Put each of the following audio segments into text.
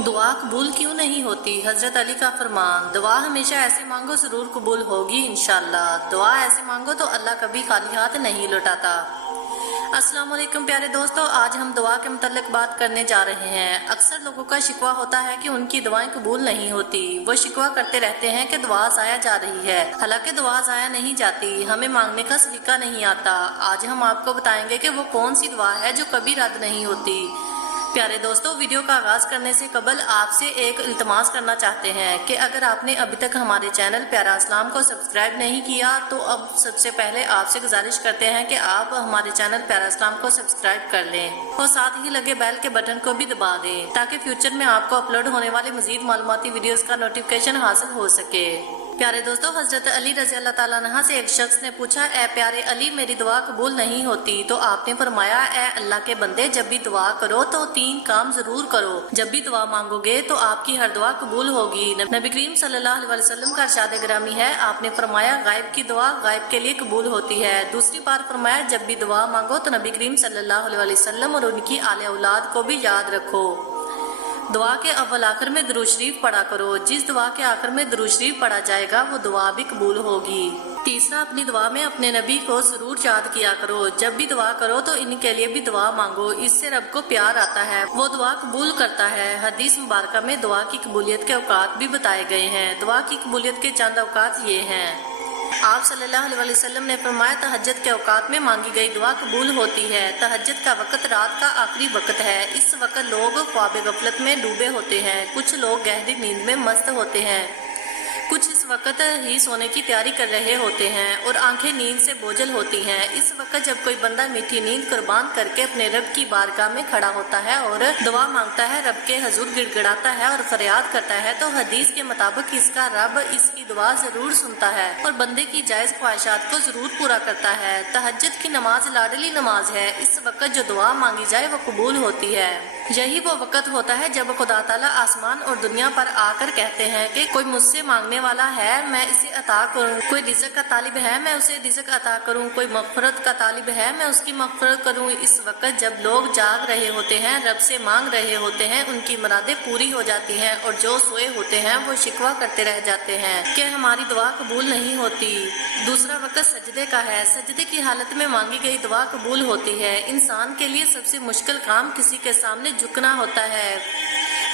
दुआ कबूल क्यों नहीं होती? हजरत अली का फरमान, दुआ हमेशा ऐसे मांगो जरूर कबूल होगी इंशाल्लाह। दुआ ऐसे मांगो तो अल्लाह कभी खाली हाथ नहीं लौटाता। अस्सलाम वालेकुम प्यारे दोस्तों, आज हम दुआ के मुतल्लिक बात करने जा रहे हैं। अक्सर लोगों का शिकवा होता है कि उनकी दुआएं कबूल नहीं होती। वो शिकवा करते रहते हैं कि दुआ ज़ाया जा रही है, हालांकि दुआ ज़ाया नहीं जाती, हमें मांगने का सलीका नहीं आता। आज हम आपको बताएंगे कि वो कौन सी दुआ है जो कभी रद्द नहीं होती। प्यारे दोस्तों, वीडियो का आगाज करने से कबल आपसे एक इल्तमास करना चाहते हैं कि अगर आपने अभी तक हमारे चैनल प्यारा इस्लाम को सब्सक्राइब नहीं किया तो अब सबसे पहले आपसे गुजारिश करते हैं कि आप हमारे चैनल प्यारा इस्लाम को सब्सक्राइब कर लें और साथ ही लगे बेल के बटन को भी दबा दें ताकि फ्यूचर में आपको अपलोड होने वाले मजीद मालूमाती वीडियोस का नोटिफिकेशन हासिल हो सके। प्यारे दोस्तों, हजरत अली रज़ी अल्लाह ताला अन्हु से एक शख्स ने पूछा, ए प्यारे अली, मेरी दुआ कबूल नहीं होती। तो आपने फरमाया, ए अल्लाह के बंदे, जब भी दुआ करो तो 3 काम जरूर करो। जब भी दुआ मांगोगे तो आपकी हर दुआ कबूल होगी। नबी करीम सल्लल्लाहु अलैहि वसल्लम का इरशाद ग्रामी है, आपने फरमाया, गायब की दुआ गायब के लिए कबूल होती है। दूसरी बार फरमाया, जब भी दुआ मांगो तो नबी करीम सल्लल्लाहु अलैहि वसल्लम और उनकी आले औलाद को भी याद रखो। दुआ के अव्वल आखिर में दुरूद शरीफ पढ़ा करो। जिस दुआ के आखिर में दुरूद शरीफ पढ़ा जाएगा वो दुआ भी कबूल होगी। तीसरा, अपनी दुआ में अपने नबी को जरूर याद किया करो। जब भी दुआ करो तो इनके लिए भी दुआ मांगो, इससे रब को प्यार आता है, वो दुआ कबूल करता है। हदीस मुबारका में दुआ की कबूलियत के औकात भी बताए गए हैं। दुआ की कबूलियत के चंद औकात ये हैं। आप सल्लल्लाहु अलैहि वसल्लम ने फरमाया, तहज्जुद के औकात में मांगी गई दुआ कबूल होती है। तहज्जुद का वक़्त रात का आखिरी वक़्त है। इस वक़्त लोग ख्वाब गफलत में डूबे होते हैं, कुछ लोग गहरी नींद में मस्त होते हैं, कुछ इस वक्त ही सोने की तैयारी कर रहे होते हैं और आंखें नींद से बोझल होती हैं। इस वक्त जब कोई बंदा मीठी नींद कुर्बान करके अपने रब की बारगाह में खड़ा होता है और दुआ मांगता है, रब के हजूर गिड़गिड़ाता है और फरियाद करता है, तो हदीस के मुताबिक इसका रब इसकी दुआ जरूर सुनता है और बंदे की जायज ख्वाहिशात को जरूर पूरा करता है। तहज्जुद की नमाज लाडली नमाज है। इस वक्त जो दुआ मांगी जाए वो कबूल होती है। यही वो वक्त होता है जब खुदा ताला आसमान और दुनिया पर आकर कहते हैं कि कोई मुझसे मांगने वाला है, मैं इसे अता करूं। कोई रिज़्क का तालिब है, मैं उसे रिज़्क अता करूं। कोई मग़फ़िरत का तालिब है, मैं उसकी मग़फ़िरत करूं। इस वक्त जब लोग जाग रहे होते हैं, रब से मांग रहे होते हैं, उनकी मुरादें पूरी हो जाती हैं और जो सोए होते हैं वो शिकवा करते रह जाते हैं कि हमारी दुआ कबूल नहीं होती। दूसरा वक्त सजदे का है। सजदे की हालत में मांगी गई दुआ कबूल होती है। इंसान के लिए सबसे मुश्किल काम किसी के सामने झुकना होता है।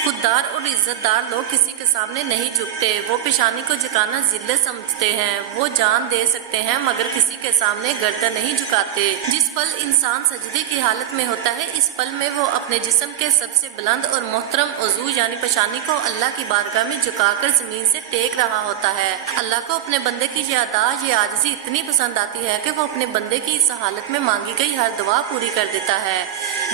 खुददार और इज्जतदार लोग किसी के सामने नहीं झुकते, वो पेशानी को झुकाना जिल्लत समझते हैं। वो जान दे सकते हैं मगर किसी के सामने गर्दन नहीं झुकाते। जिस पल इंसान सजदे की हालत में होता है, इस पल में वो अपने जिस्म के सबसे बुलंद और मोहतरम उज़ू यानी पेशानी को अल्लाह की बारगाह में झुकाकर जमीन से टेक रहा होता है। अल्लाह को अपने बंदे की ये अदा, ये आजिज़ी इतनी पसंद आती है कि वो अपने बंदे की इस हालत में मांगी गई हर दुआ पूरी कर देता है।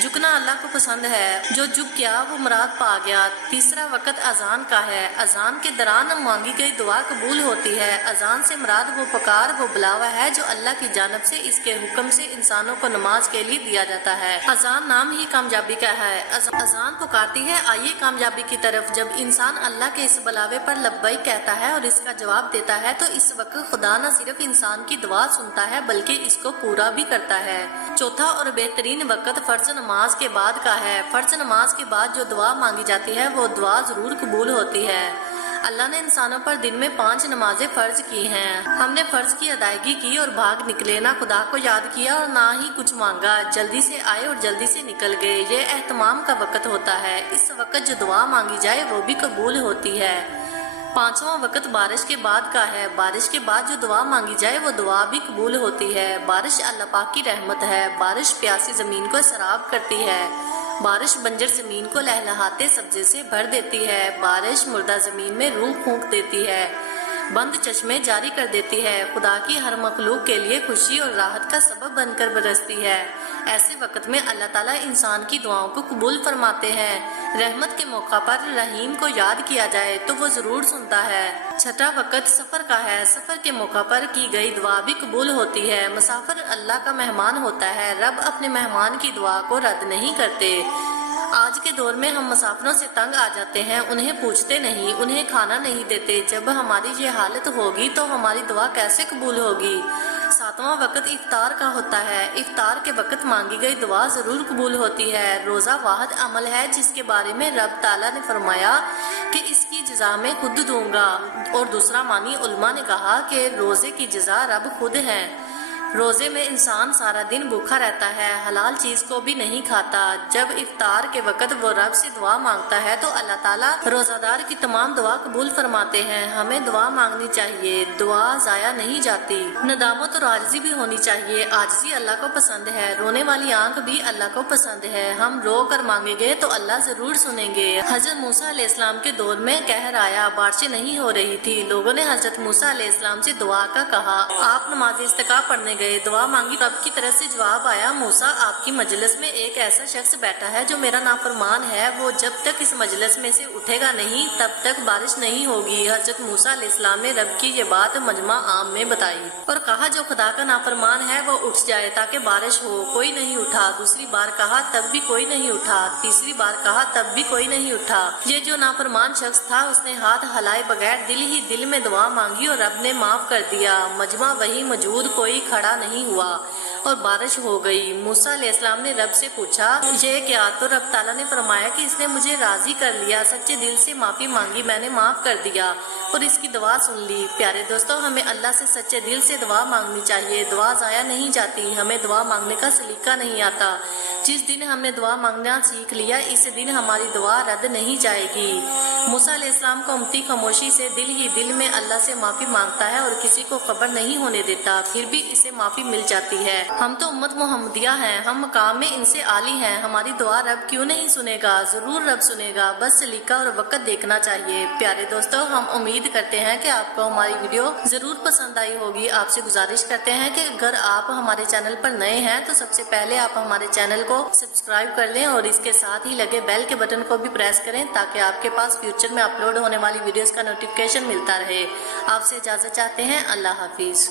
झुकना अल्लाह को पसंद है। जो झुक गया वो मुराद पा गया। तीसरा वक्त अजान का है। अजान के दौरान मांगी गई दुआ कबूल होती है। अजान से मुराद वो पुकार, वो बुलावा है जो अल्लाह की जानिब से इसके हुक्म से इंसानों को नमाज के लिए दिया जाता है। अजान नाम ही कामयाबी का है। अजान पुकारती है, आइए कामयाबी की तरफ। जब इंसान अल्लाह के इस बुलावे पर लब्बैक कहता है और इसका जवाब देता है तो इस वक्त खुदा न सिर्फ इंसान की दुआ सुनता है बल्कि इसको पूरा भी करता है। चौथा और बेहतरीन वक्त फर्ज नमाज के बाद का है। फर्ज नमाज के बाद जो दुआ मांगी जाती है वो दुआ जरूर कबूल होती है। अल्लाह ने इंसानों पर दिन में 5 नमाजें फर्ज की हैं। हमने फर्ज की अदायगी की और भाग निकले, ना खुदा को याद किया और ना ही कुछ मांगा। जल्दी से आए और जल्दी से निकल गए। ये एहतमाम का वक्त होता है। इस वक्त जो दुआ मांगी जाए वो भी कबूल होती है। 5वां वक्त बारिश के बाद का है। बारिश के बाद जो दुआ मांगी जाए वो दुआ भी कबूल होती है। बारिश अल्लाह पाक की रहमत है। बारिश प्यासी जमीन को सराब करती है। बारिश बंजर जमीन को लहलहाते सब्जे से भर देती है। बारिश मुर्दा जमीन में रूह फूंक देती है, बंद चश्मे जारी कर देती है। खुदा की हर मखलूक के लिए खुशी और राहत का सबब बनकर बरसती है। ऐसे वक्त में अल्लाह ताला इंसान की दुआओं को कबूल फरमाते हैं। रहमत के मौका पर रहीम को याद किया जाए तो वो जरूर सुनता है। छठा वक्त सफर का है। सफर के मौका पर की गई दुआ भी कबूल होती है। मुसाफिर अल्लाह का मेहमान होता है। रब अपने मेहमान की दुआ को रद्द नहीं करते। आज के दौर में हम मुसाफिरों से तंग आ जाते हैं, उन्हें पूछते नहीं, उन्हें खाना नहीं देते। जब हमारी ये हालत होगी तो हमारी दुआ कैसे कबूल होगी? 7 7वां वक्त इफ्तार का होता है। इफ्तार के वक्त मांगी गई दुआ जरूर कबूल होती है। रोज़ा वाहिद अमल है जिसके बारे में रब ताला ने फरमाया कि इसकी जज़ा मैं खुद दूंगा। और दूसरा मानी उलमा ने कहा कि रोज़े की जज़ा रब खुद है। रोज़े में इंसान सारा दिन भूखा रहता है, हलाल चीज़ को भी नहीं खाता। जब इफ्तार के वक़्त वो रब से दुआ मांगता है तो अल्लाह ताला रोज़ादार की तमाम दुआ कबूल फरमाते हैं। हमें दुआ मांगनी चाहिए, दुआ ज़ाया नहीं जाती। नदामत और आजिज़ी भी होनी चाहिए। आजिज़ी अल्लाह को पसंद है, रोने वाली आंख भी अल्लाह को पसंद है। हम रो कर मांगेंगे तो अल्लाह ज़रूर सुनेंगे। हज़रत मूसा अलैहिस्सलाम के दौर में कहर आया, बारिशें नहीं हो रही थी। लोगों ने हज़रत मूसा अलैहिस्सलाम से दुआ का कहा। आप नमाज इस्तिस्का पढ़ने गए, दुआ मांगी, रब की तरफ से जवाब आया, मूसा आपकी मजलिस में एक ऐसा शख्स बैठा है जो मेरा नाफरमान है। वो जब तक इस मजलिस में से उठेगा नहीं तब तक बारिश नहीं होगी। हजरत मूसा अलैहिस्सलाम ने रब की ये बात मजमा आम में बताई और कहा जो खुदा का नाफरमान है वो उठ जाए ताकि बारिश हो। कोई नहीं उठा। दूसरी बार कहा तब भी कोई नहीं उठा। तीसरी बार कहा तब भी कोई नहीं उठा। ये जो नाफरमान शख्स था उसने हाथ हलाए बगैर दिल ही दिल में दुआ मांगी और रब ने माफ कर दिया। मजमा वही मौजूद, कोई खड़ा नहीं हुआ और बारिश हो गई। मूसा अलैहिस्सलाम ने रब से पूछा ये क्या? तो रब ताला ने फरमाया कि इसने मुझे राजी कर लिया, सच्चे दिल से माफी मांगी, मैंने माफ कर दिया और इसकी दुआ सुन ली। प्यारे दोस्तों, हमें अल्लाह से सच्चे दिल से दुआ मांगनी चाहिए। दुआ ज़ाया नहीं जाती। हमें दुआ मांगने का सलीका नहीं आता। जिस दिन हमने दुआ मांगना सीख लिया इस दिन हमारी दुआ रद्द नहीं जाएगी। मूसा अलैहिस्सलाम को उम्मती खामोशी से दिल ही दिल में अल्लाह से माफी मांगता है और किसी को खबर नहीं होने देता, फिर भी इसे माफी मिल जाती है। हम तो उम्मत मोहम्मदिया हैं, हम मकाम में इनसे आली हैं। हमारी दुआ रब क्यों नहीं सुनेगा? जरूर रब सुनेगा, बस सलीका और वक्त देखना चाहिए। प्यारे दोस्तों, हम उम्मीद करते हैं कि आपको हमारी वीडियो जरूर पसंद आई होगी। आपसे गुजारिश करते हैं कि अगर आप हमारे चैनल पर नए हैं तो सबसे पहले आप हमारे चैनल को सब्सक्राइब कर लें और इसके साथ ही लगे बेल के बटन को भी प्रेस करें ताकि आपके पास फ्यूचर में अपलोड होने वाली वीडियोस का नोटिफिकेशन मिलता रहे। आपसे इजाजत चाहते हैं। अल्लाह हाफिज।